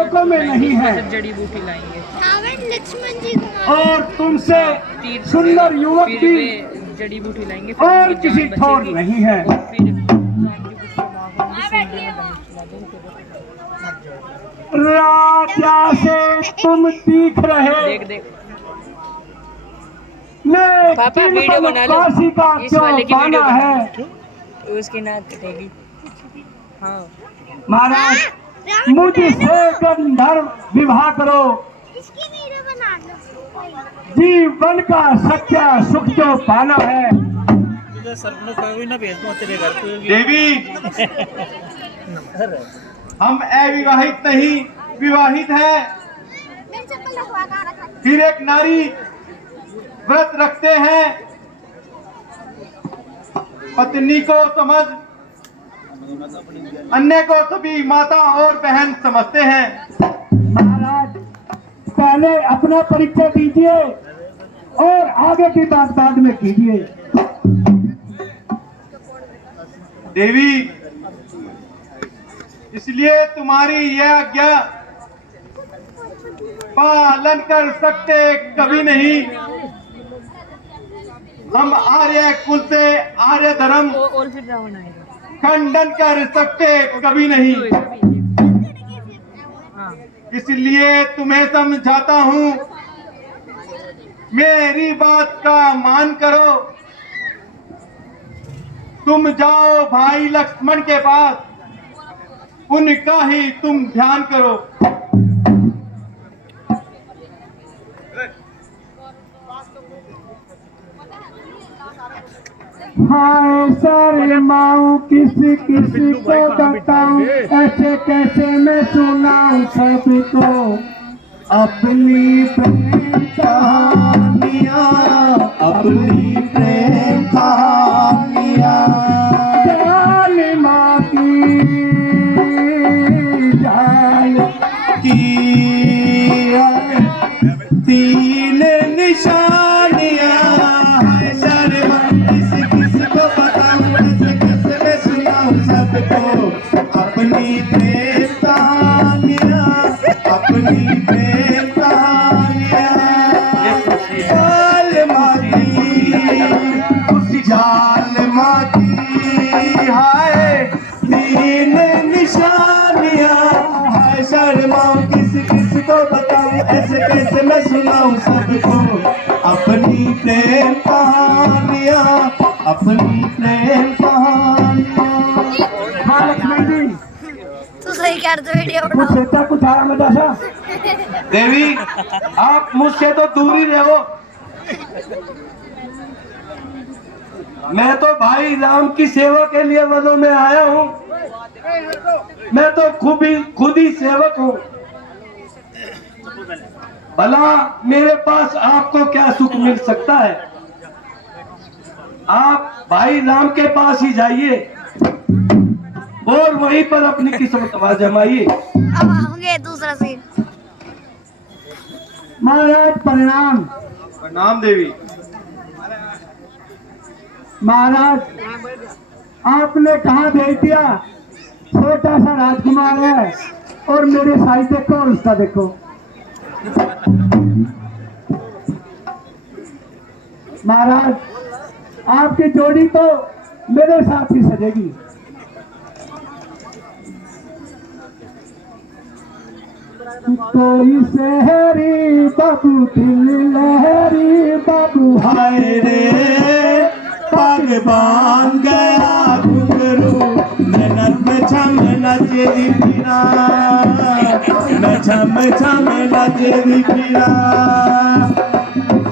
लोकों में नहीं है। जड़ी बूटी लाएंगे लक्ष्मण जी और तुमसे सुंदर युवक भी जड़ी बूटी लाएंगे और किसी ठौर नहीं है। राजा से तुम दिख रहे, देख देख पापा वीडियो बना लो। काशी का इस क्यों वाले की वीडियो पाना है? उसकी नाक कटेगी। हाँ महाराज मुझसे गंधर्व विवाह करो, इसकी वीडियो बना लो। जीवन का सच्चा सुख जो पाना है। देवी हम अविवाहित नहीं विवाहित है। मैं चप्पल लगवा कर रखा। फिर एक नारी व्रत रखते हैं, पत्नी को समझ अन्य को सभी माता और बहन समझते हैं। महाराज पहले अपना परिचय दीजिए और आगे की बात बाद में कीजिए। देवी इसलिए तुम्हारी यह आज्ञा पालन कर सकते कभी नहीं। हम आर्य कुल से आर्य धर्म और फिर रावण आएगा। खंडन कर सकते कभी नहीं। हाँ इसलिए तुम्हें समझाता हूँ, मेरी बात का मान करो। तुम जाओ भाई लक्ष्मण के पास, उनका ही तुम ध्यान करो। हाय शर्माऊं किस किस को बताऊं, ऐसे कैसे मैं सुनाऊं सबको अपनी प्रेम कहानियां, अपनी प्रेम कहानियां। जालिमा की जाल की तीन निशानियां, सबको अपनी प्रेम कहानियां, अपनी प्रेम कहानियां। जाल माती हाय तीन निशानियां, हाय शर्माऊं किस किस को बताऊं, ऐसे कैसे मैं सुनाऊं सबको अपनी प्रेम कहानियां, अपनी प्रेम कहानियां। हाँ लक्ष्मण जी तू सही कर दो वीडियो कुछ सोचा कुछ आया मजा सा। देवी आप मुझसे तो दूर ही रहो। मैं तो भाई राम की सेवा के लिए वनों में आया हूँ। मैं तो खुद ही सेवक हूँ। भला मेरे पास आपको क्या सुख मिल सकता है? आप भाई राम के पास ही जाइए और वहीं पर अपनी किस्मत आजमाइए। अब आऊंगे दूसरा सीन। महाराज प्रणाम। प्रणाम देवी। महाराज आपने कहाँ भेज दिया? छोटा सा राजकुमार है और मेरे साइज देखो और उसका देखो। महाराज आपकी जोड़ी तो मेरे साथ ही सजेगी। कोई शहरी बाबू दिल लहरी बाबू हाय रे पग बांध गया घुंघरू नैनन में छम नचरी फिरा, मैं छम छम नचरी फिरा।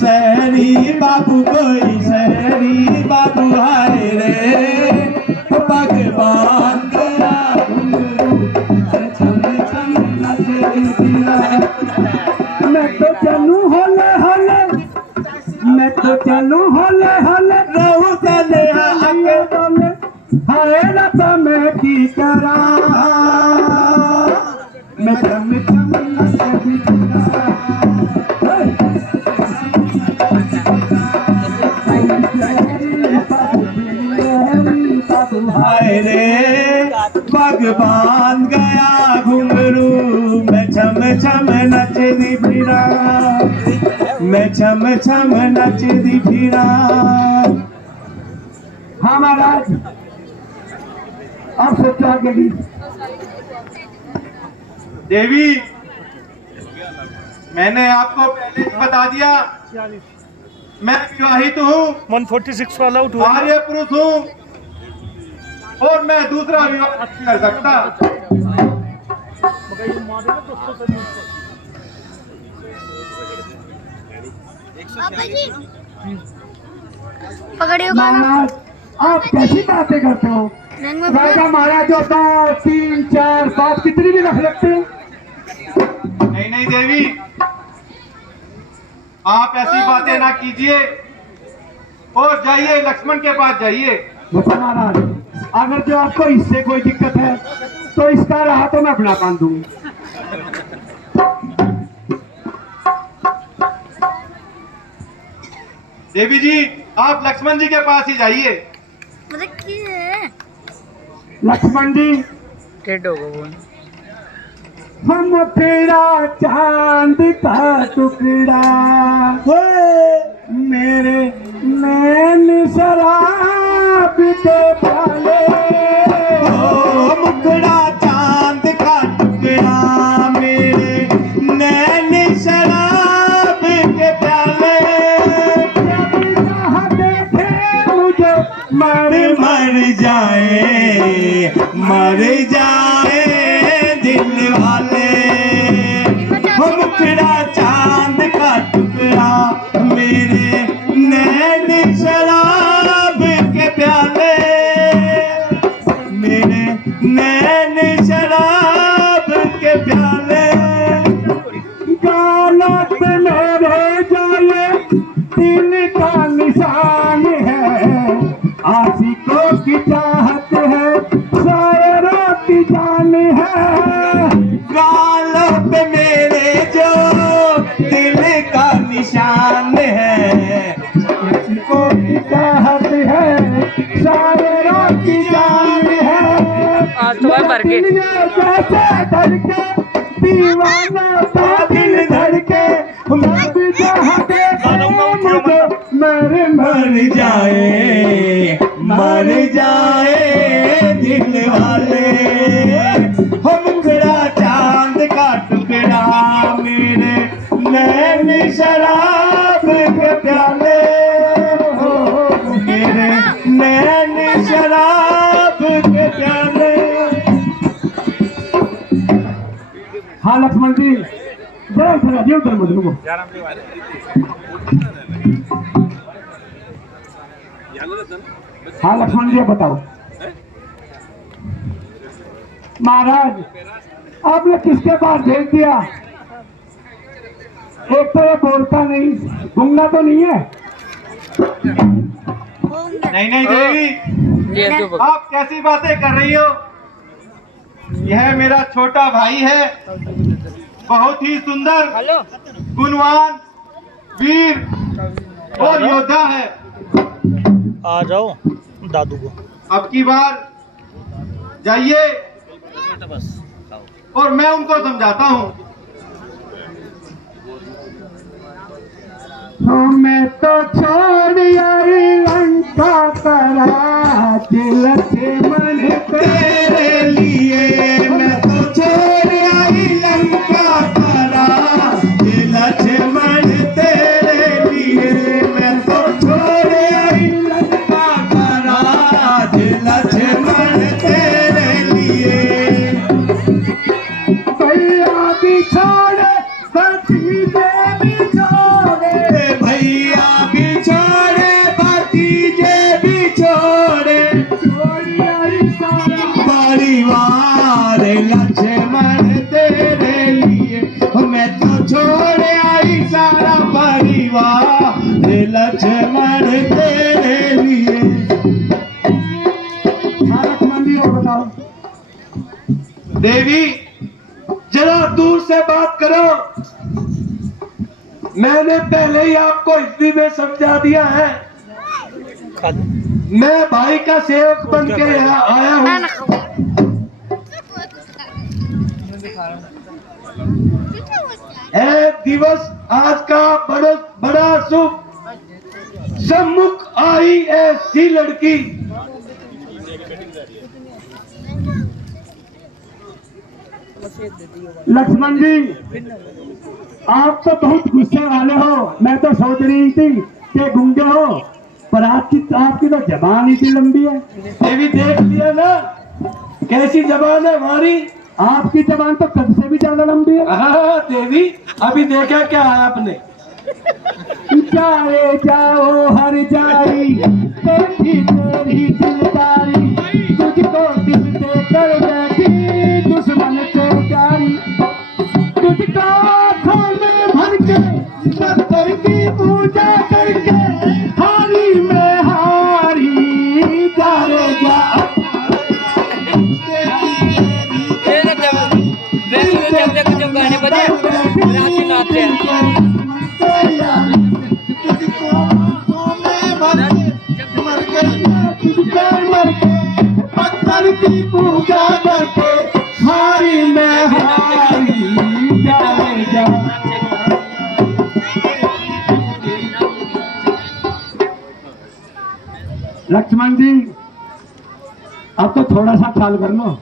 शहरी बाबू कोई शहरी बाबू हाय रे पग बांध गया घुंघरू छम छम नचरी फिरा। मैं तो चलूं होले होले, मैं तो चलूं होले होले रहूं तले आके डोले, हाय रब्बा मैं की करा, मैं छम छम नचरी फिरा। हाय रे पग बांध गया घुंघरू मैं छम नचदी फिरा मैं छम छम नचदी फिरा। हाँ महाराज, अब सोचो आगे भी। देवी, मैंने आपको पहले ही बता दिया, मैं विवाहित हूँ, 146 वाला उठवा। आर्य पुरुष हूँ और मैं दूसरा विवाह नहीं कर सकता। पापा जी पकड़ियो गाना। महाराज, आप कैसी बातें करते हो? रंग में राजा महाराज जो 2 3 4 5 कितनी भी रख सकते हैं। नहीं नहीं देवी, आप ऐसी बातें ना कीजिए और जाइए, लक्ष्मण के पास जाइए। देखो महाराज, अगर जो आपको इससे कोई दिक्कत है तो इसका रहा तो मैं अपना कान दूंगा। देवी जी, आप लक्ष्मण जी के पास ही जाइए। मतलब की है लक्ष्मण जी, टेढ़ो को बोल। हम तेरा चांद का टुकड़ा, मेरे नैन शराब के प्याले। ओ मुखड़ा चांद का टुकड़ा, मेरे नैन शराब के प्याले। देखे मुझे मर मर जाए दिल वाले। वो मुखड़ा चांद का टुकड़ा, मेरे नैन शराब के प्याले, मेरे नैन शराब के प्याले। गाना पे मेरे जाए दिल का निशान है, आशिकों की चाहत है, शायरों की जान है। गालों पे मेरे जो दिल का निशान है, आशिकों की चाहत है, शायरों की जान है। आज तो भाई भर के। कैसे धड़के दीवाना तो दिल धड़के, मैं भी चाहते मुझे मेरे मर जाए दिल वाले। हो मुखड़ा चांद का टुकड़ा, मेरे नैन शराब के प्याले। हो मेरे नैन शराब के प्याले। हाँ लक्ष्मण जी, जरा इधर जी, उधर मुझे रुको। हाँ लक्ष्मण जी, बताओ महाराज, आपने किसके पास भेज दिया? एक तो ये बोलता नहीं, गूंगा तो नहीं है? नहीं नहीं देवी, ये तो बक- आप कैसी बातें कर रही हो? यह मेरा छोटा भाई है, बहुत ही सुंदर, हेलो गुणवान, वीर और योद्धा है। आ जाओ दादू को। अब की बार जाइए और मैं उनको समझाता हूँ। मैं तो छोड़ आई लंका करा दिल से मन तेरे लिए मैं तो छोड़ आई लंका करा, दिल लक्ष्मण तेरे लिए मैं तो छोड़ आई लंका करा, दिल लक्ष्मण तेरे लिए। भैया भी छोड़े, भतीजे भी छोड़े, भैया भी छोड़े, भतीजे भी छोड़े, छोड़ी आई सारा परिवार लक्ष्मण तेरे लिए। मैं तो छोड़ आई सारा परिवार लक्ष्मण तेरे लिए। हाँ लक्ष्मण जी, और बताओ। देवी, जरा दूर से बात करो, मैंने पहले ही आपको हिंदी में समझा दिया है। खा दो। मैं भाई का सेवक बन के यहाँ आया ना हूँ। ना खाओ। दिवस आज का बड़ा शुभ सम्मुख आई ऐसी लड़की। लक्ष्मण जी, आप तो बहुत गुस्से वाले हो। मैं तो सोच रही थी कि गूंगे हो, पर आपकी तो जबान इतनी लंबी है। देवी देख लिया ना कैसी जबान है हमारी। आपकी जबान तो कद से भी ज्यादा लंबी है। हाँ देवी, अभी देखा क्या है आपने? जाए जाओ हर जाई देखी तेरी दिलदारी, तुझको दिल दे कर बैठी दुश्मन से जारी, तुझको आँखों में भर के पत्थर की पूजा करके हारी में हारी जा रे जा। जब गाने बजे रांची नाचते हैं। पत्थर की पूजा करके हारी में हारी जा रे जा। लक्ष्मण जी, अब तो थोड़ा सा ख्याल कर लो।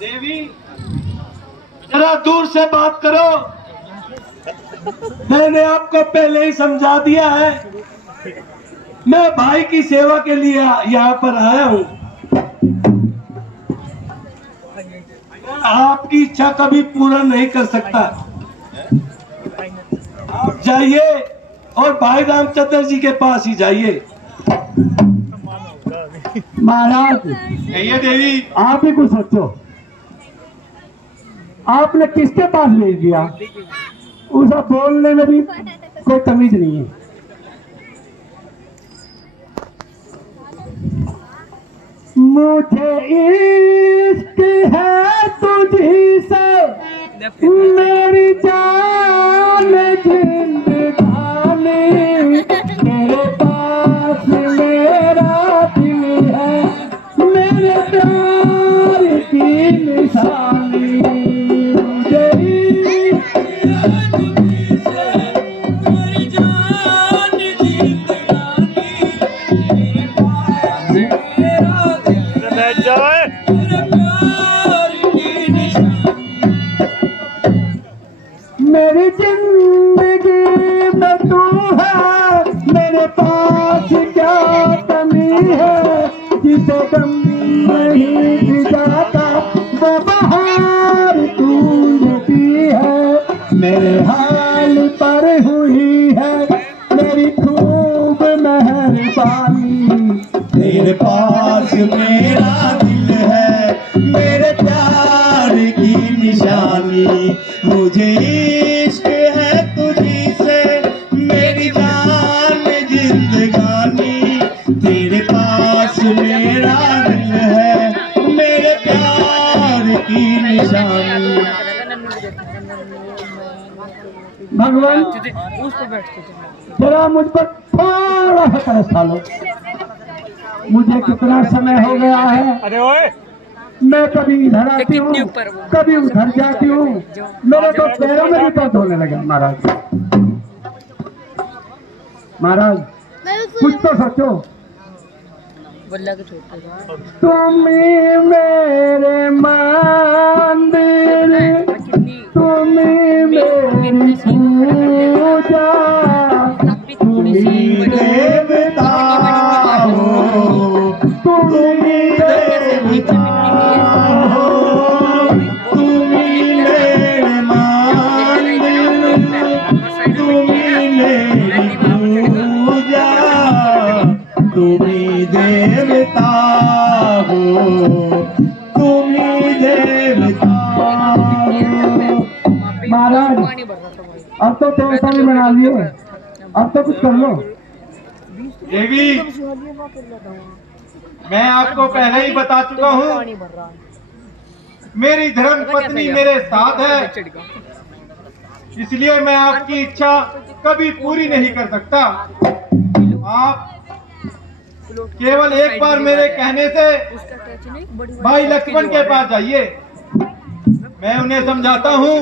देवी जरा दूर से बात करो, मैंने आपको पहले ही समझा दिया है। मैं भाई की सेवा के लिए यहाँ पर आया हूँ। आपकी इच्छा कभी पूरा नहीं कर सकता। आप जाइए और भाई रामचंद्र जी के पास ही जाइए। महाराज, कहिए देवी। आप ही कुछ सोचो, आपने किसके पास भेज दिया? उसे बोलने में भी कोई तमीज नहीं है। मुझे इश्क है तुझी से मेरी जान जिंदगानी, तेरे पास मेरा दिल है मेरे प्यार की निशानी। मुझे इश्क है तुझी से मेरी जान जिंदगानी, तेरे पास मेरा बैठ जाओ। मेरी जिंदगी में तू है, मेरे पास क्या कमी है, जिसे गम नहीं जाता वो बहार तूने दी है, मेरे हाल पर हुई है मेरी खूब मेहरबानी, तेरे पास मेरा दिल है मेरे प्यार की निशानी। मुझे इश्क है तुझी से मेरी जान जिंदगानी, तेरे पास मेरा दिल है मेरे प्यार की निशानी। भगवान उस पर बैठते थे। जरा मुझ पर थोड़ा सा तरस खा लो। मुझे कितना समय हो गया है, अरे ओए, मैं कभी इधर आती हूँ कभी उधर जाती हूँ, मेरे तो पैरों में भी दर्द होने लगा। महाराज, महाराज कुछ तो सोचो। बल्ला के छोटे तुम ही मेरे मंदिर, तुम ही मेरी पूजा, तुम ही देवता हो, तुम ही देवता हो, तुम ही मेरे मंदिर, तुम ही मेरी पूजा, तुम ही देवता हो, तुम ही देवता हो। महाराज, अब तो देवता भी बना लिए, अब तो कुछ कर लो। देवी, मैं आपको पहले ही बता चुका हूँ, मेरी धर्म पत्नी मेरे साथ है, इसलिए मैं आपकी इच्छा कभी पूरी नहीं कर सकता। आप केवल एक बार मेरे कहने से भाई लक्ष्मण के पास जाइए, मैं उन्हें समझाता हूँ